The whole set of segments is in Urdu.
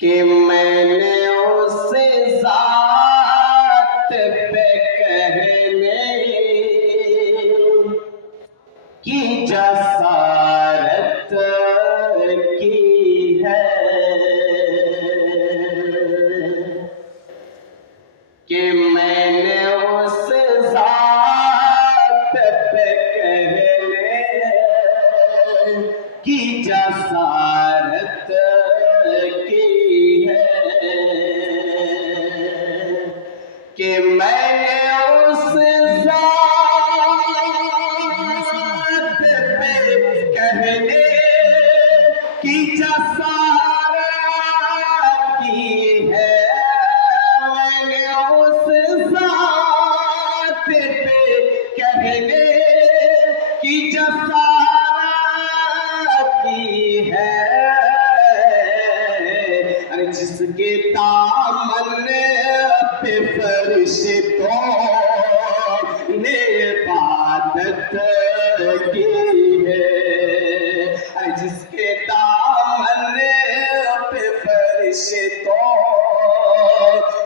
کہ میں نے اس ذات پہ کہنے کی جسارت کی ہے کہ میں نے اس ذات پہ کہنے کی جسارت کی ہے کہ میں نے اس ذات پہ کہنے کی جسارت کی ہے میں نے اس ذات پہ کہنے کی جسارت کی ہے جس کے دامن پہ فرشتوں نے عبادت کی ہے جس کے دامن پہ فرشتوں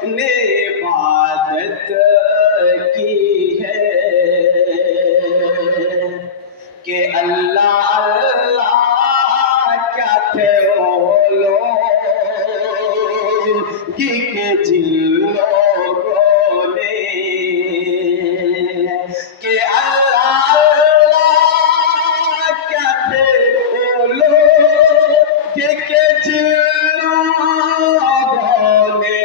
نے عبادت کی ہے کہ اللہ اللہ کیا تھے وہ لوگ کہ جن لوگوں نے کہ اللہ اللہ کیا تھے وہ لوگ کہ جن لوگوں نے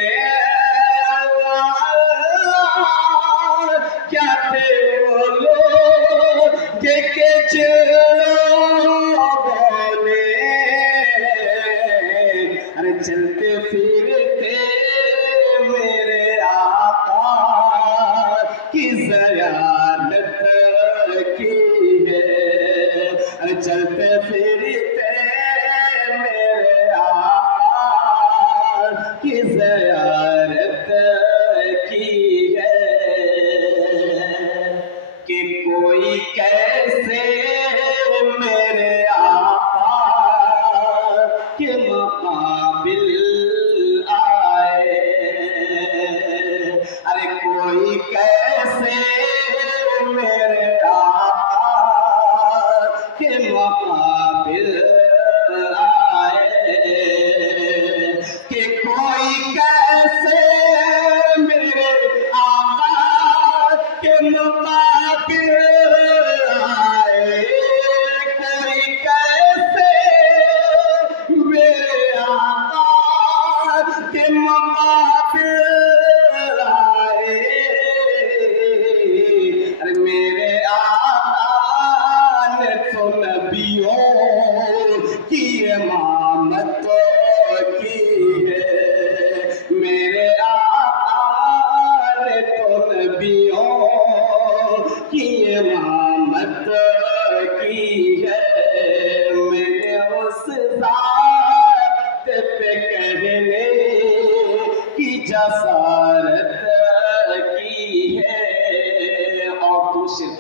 کیا تھے وہ لوگ کہ جن لوگوں نے چلتے پھرتے میرے آقا کی زیارت کی ہے چلتے پھرتے میرے آقا کی زیارت کی ہے کہ کوئی کیسے میرے آقا کے مقابل آئے ارے کوئی کیسے میرے آقا کے مقابل آئے کہ کوئی کیسے میرے آقا کے مقابل آئے کوئی کیسے میرے آقا کے مقابل آئے میرے آقا نے تو نبیوں کی امامت کی ہے میرے آقا نے تو نبیوں کی امامت کی ہے میں نے اس ذات پہ کہنے کی جسارت کی ہے اور دوشت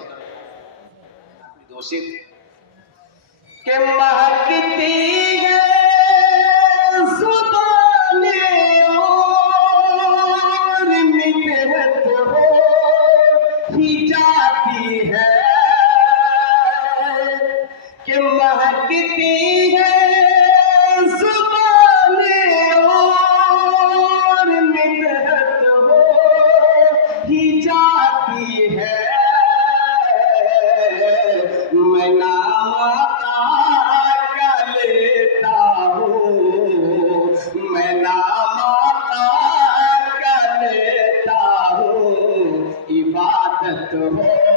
کہ مہکتی ہے زبانیں اور مدحت ہو ہی جاتی ہے کہ مہکتی ہے زبانیں اور مدحت ہو ہی جاتی ہے میں نام آقا کا لیتا ہوں میں نام آقا کا لیتا ہوں عبادت ہو